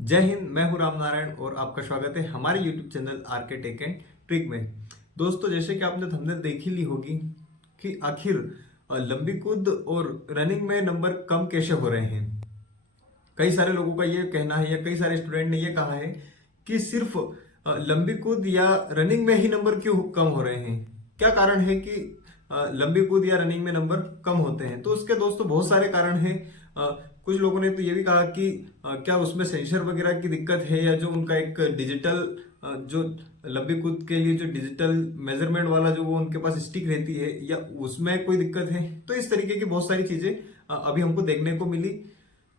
जय हिंद। मैं हूं राम नारायण और आपका स्वागत है हमारे YouTube channel RK tech and trick में। दोस्तों, जैसे कि आपने थंबनेल देख ही ली होगी कि आखिर लंबी कूद और रनिंग में नंबर कम कैसे हो रहे हैं। कई सारे लोगों का ये कहना है या कई सारे स्टूडेंट ने ये कहा है कि सिर्फ लंबी कूद या रनिंग में ही नंबर क्यों कम हो रहे हैं। क्या कारण है कि लंबी कूद या रनिंग में नंबर कम होते हैं। तो उसके दोस्तों बहुत सारे कारण हैं। कुछ लोगों ने तो ये भी कहा कि क्या उसमें सेंसर वगैरह की दिक्कत है या जो उनका एक डिजिटल जो लंबी कूद के लिए जो डिजिटल मेजरमेंट वाला जो वो उनके पास स्टिक रहती है या उसमें कोई दिक्कत है। तो इस तरीके की बहुत सारी चीजें अभी हमको देखने को मिली।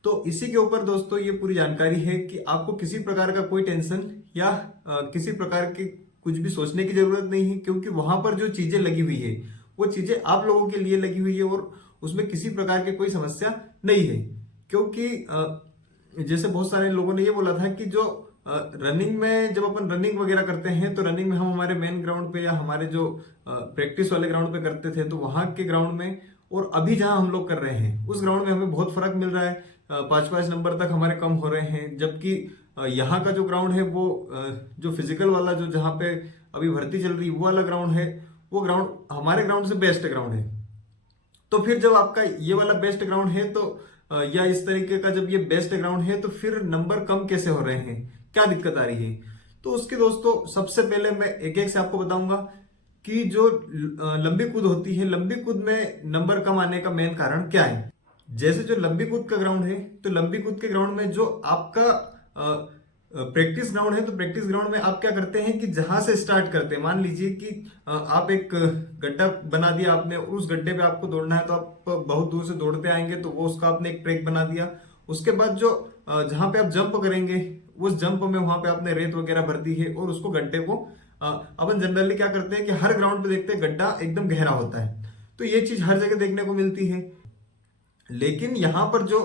तो इसी के ऊपर दोस्तों ये पूरी जानकारी है कि आपको किसी प्रकार का कोई टेंशन या किसी प्रकार की कुछ भी सोचने की जरूरत नहीं है, क्योंकि वहां पर जो चीजें लगी हुई है वो चीजें आप लोगों के लिए लगी हुई है और उसमें किसी प्रकार की कोई समस्या नहीं है। क्योंकि जैसे बहुत सारे लोगों ने ये बोला था कि जो रनिंग में जब अपन रनिंग वगैरह करते हैं तो रनिंग में हम हमारे मेन ग्राउंड पे या हमारे जो प्रैक्टिस वाले ग्राउंड पे करते थे तो वहां के ग्राउंड में और अभी जहां हम लोग कर रहे हैं उस ग्राउंड में हमें बहुत फर्क मिल रहा है। 5-5 नंबर तक हमारे कम हो रहे हैं। जबकि यहाँ का जो ग्राउंड है वो जो फिजिकल वाला जो जहाँ पे अभी भर्ती चल रही है वो वाला ग्राउंड है, वो ग्राउंड हमारे ग्राउंड से बेस्ट ग्राउंड है। तो फिर जब आपका ये वाला बेस्ट ग्राउंड है तो या इस तरीके का जब ये बेस्ट ग्राउंड है तो फिर नंबर कम कैसे हो रहे हैं, क्या दिक्कत आ रही है। तो उसके दोस्तों सबसे पहले मैं एक एक से आपको बताऊंगा कि जो लंबी कूद होती है, लंबी कूद में नंबर कम आने का मेन कारण क्या है। जैसे जो लंबी कूद का ग्राउंड है तो लंबी कूद के ग्राउंड में जो आपका प्रैक्टिस ग्राउंड है तो प्रैक्टिस ग्राउंड में आप क्या करते हैं कि जहां से स्टार्ट करते हैं, मान लीजिए कि आप एक गड्ढा बना दिया आपने, उस गड्ढे पे आपको दौड़ना है तो आप बहुत दूर से दौड़ते आएंगे तो वो उसका आपने एक ट्रैक बना दिया। उसके बाद जो जहां पे आप जंप करेंगे उस जंप में वहां पे आपने रेत वगैरह भर दी है और उसको गड्ढे को अपन जनरली क्या करते हैं कि हर ग्राउंड पे देखते हैं गड्ढा एकदम गहरा होता है। तो ये चीज हर जगह देखने को मिलती है। लेकिन यहाँ पर जो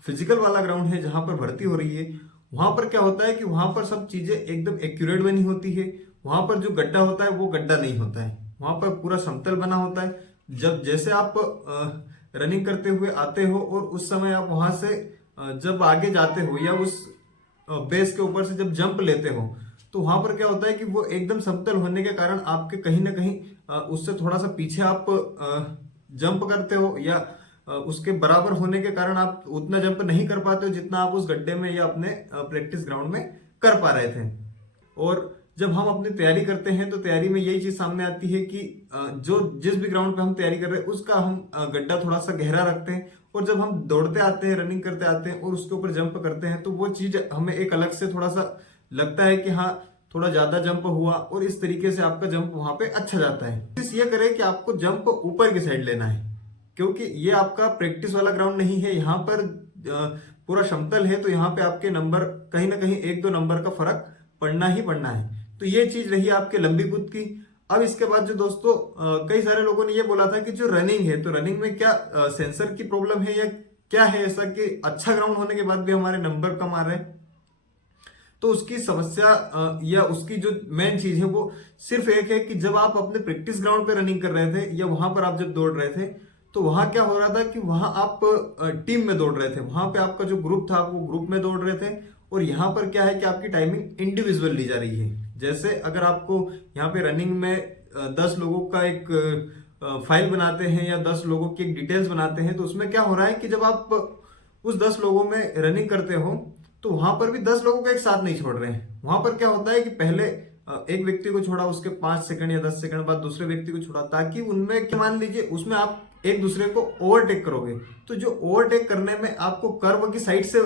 फिजिकल वाला ग्राउंड है जहां पर भर्ती हो रही है वहां पर क्या होता है कि वहां पर सब चीजें एकदम एक्यूरेट बनी होती है। वहां पर जो गड्ढा होता है वो गड्ढा नहीं होता है, वहां पर पूरा समतल बना होता है। जब जैसे आप रनिंग करते हुए आते हो और उस समय आप वहां से जब आगे जाते हो या उस बेस के ऊपर से जब जंप लेते हो तो वहां पर क्या होता है कि वो एकदम समतल होने के कारण आपके कहीं ना कहीं उससे थोड़ा सा पीछे आप जंप करते हो या उसके बराबर होने के कारण आप उतना जंप नहीं कर पाते हो जितना आप उस गड्ढे में या अपने प्रैक्टिस ग्राउंड में कर पा रहे थे। और जब हम अपनी तैयारी करते हैं तो तैयारी में यही चीज सामने आती है कि जो जिस भी ग्राउंड पे हम तैयारी कर रहे हैं उसका हम गड्ढा थोड़ा सा गहरा रखते हैं और जब हम दौड़ते आते हैं, रनिंग करते आते हैं और उसके ऊपर जंप करते हैं तो वो चीज हमें एक अलग से थोड़ा सा लगता है कि हाँ थोड़ा ज्यादा जंप हुआ और इस तरीके से आपका जंप वहां पे अच्छा जाता है। कोशिश ये करें कि आपको जंप ऊपर की साइड लेना है, क्योंकि ये आपका प्रैक्टिस वाला ग्राउंड नहीं है। यहाँ पर पूरा समतल है तो यहाँ पे आपके नंबर कहीं ना कहीं 1-2 नंबर का फर्क पड़ना ही पड़ना है। तो ये चीज रही आपके लंबी कूद की। अब इसके बाद जो दोस्तों कई सारे लोगों ने ये बोला था कि जो रनिंग है तो रनिंग में क्या सेंसर की प्रॉब्लम है या क्या है ऐसा कि अच्छा ग्राउंड होने के बाद भी हमारे नंबर कम आ रहे हैं। तो उसकी समस्या या उसकी जो मेन चीज है वो सिर्फ एक है कि जब आप अपने प्रैक्टिस ग्राउंड पे रनिंग कर रहे थे या वहां पर आप जब दौड़ रहे थे तो वहां क्या हो रहा था कि वहां आप टीम में दौड़ रहे थे, वहां पे आपका जो ग्रुप था वो ग्रुप में दौड़ रहे थे। और यहाँ पर क्या है कि आपकी टाइमिंग इंडिविजुअल ली जा रही है। जैसे अगर आपको यहाँ पे रनिंग में 10 लोगों का एक फाइल बनाते हैं या 10 लोगों की एक डिटेल्स बनाते हैं तो उसमें क्या हो रहा है कि जब आप उस 10 लोगों में रनिंग करते हो तो वहां पर भी 10 लोगों को एक साथ नहीं छोड़ रहे हैं। वहां पर क्या होता है कि पहले एक व्यक्ति को छोड़ा, उसके 5 सेकंड या 10 सेकंड बाद दूसरे व्यक्ति को छोड़ा, ताकि उनमें क्या मान लीजिए उसमें आप एक दूसरे को ओवरटेक करोगे तो जो ओवरटेक करने में आपको कर्व की साइड से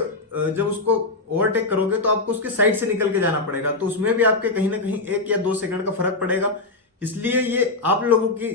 जब उसको ओवरटेक करोगे तो आपको उसके साइड से निकल के जाना पड़ेगा। तो उसमें भी आपके कहीं ना कहीं 1 या 2 सेकंड का फर्क पड़ेगा। इसलिए ये आप लोगों की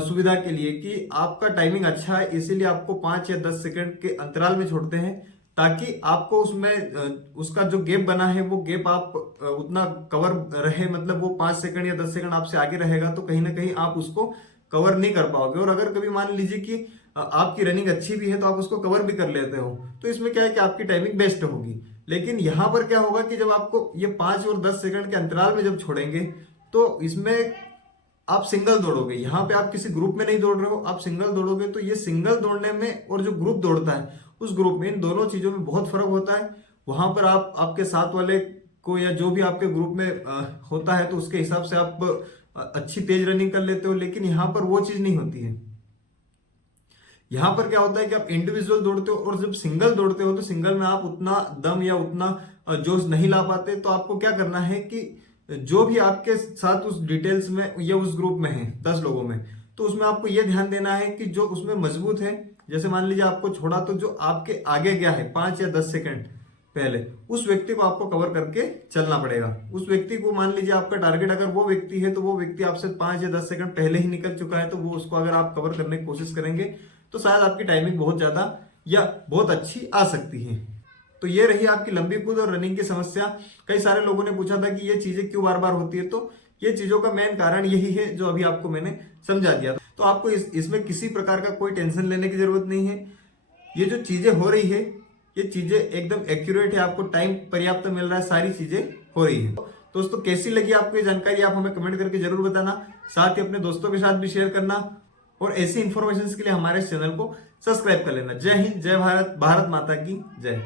सुविधा के लिए कि आपका टाइमिंग अच्छा है इसीलिए आपको 5 या 10 सेकंड के अंतराल में छोड़ते हैं, ताकि आपको उसमें उसका जो गैप बना है वो गैप आप उतना कवर रहे, मतलब वो 5 सेकंड या 10 सेकंड आपसे आगे रहेगा तो कहीं ना कहीं आप उसको कवर नहीं कर पाओगे। और अगर कभी मान लीजिए कि आपकी रनिंग अच्छी भी है तो आप उसको कवर भी कर लेते हो तो इसमें क्या है कि आपकी टाइमिंग बेस्ट होगी। लेकिन यहां पर क्या होगा कि जब आपको ये 5 और 10 सेकंड के अंतराल में जब छोड़ेंगे तो इसमें आप सिंगल दौड़ोगे। यहाँ पे आप किसी ग्रुप में नहीं दौड़ रहे हो, आप सिंगल दौड़ोगे तो ये सिंगल दौड़ने में और जो ग्रुप दौड़ता है उस ग्रुप में इन दोनों चीजों में बहुत फर्क होता है। वहां पर आप आपके साथ वाले को या जो भी आपके ग्रुप में होता है तो उसके हिसाब से आप अच्छी तेज रनिंग कर लेते हो, लेकिन यहाँ पर वो चीज नहीं होती है। यहाँ पर क्या होता है कि आप इंडिविजुअल दौड़ते हो और जब सिंगल दौड़ते हो तो सिंगल में आप उतना दम या उतना जोश नहीं ला पाते। तो आपको क्या करना है कि जो भी आपके साथ उस डिटेल्स में या उस ग्रुप में है 10 लोगों में, तो उसमें आपको यह ध्यान देना है कि जो उसमें मजबूत है, जैसे मान लीजिए आपको छोड़ा तो जो आपके आगे गया है 5 या 10 सेकंड पहले, उस व्यक्ति को आपको कवर करके चलना पड़ेगा। उस व्यक्ति को मान लीजिए आपका टारगेट अगर वो व्यक्ति है तो वो व्यक्ति आपसे 5 या 10 सेकंड पहले ही निकल चुका है, तो वो उसको अगर आप कवर करने की कोशिश करेंगे तो शायद आपकी टाइमिंग बहुत ज्यादा या बहुत अच्छी आ सकती है। तो ये रही आपकी लंबी कूद और रनिंग की समस्या। कई सारे लोगों ने पूछा था कि ये चीजें क्यों बार बार होती है, तो ये चीजों का मेन कारण यही है जो अभी आपको मैंने समझा दिया। तो आपको इसमें किसी प्रकार का कोई टेंशन लेने की जरूरत नहीं है। ये जो चीजें हो रही है ये चीजें एकदम एक्यूरेट है, आपको टाइम पर्याप्त मिल रहा है, सारी चीजें हो रही है। दोस्तों कैसी लगी आपको ये जानकारी, आप हमें कमेंट करके जरूर बताना, साथ ही अपने दोस्तों के साथ भी शेयर करना और ऐसी इंफॉर्मेशन के लिए हमारे चैनल को सब्सक्राइब कर लेना। जय हिंद, जय भारत, भारत माता की जय।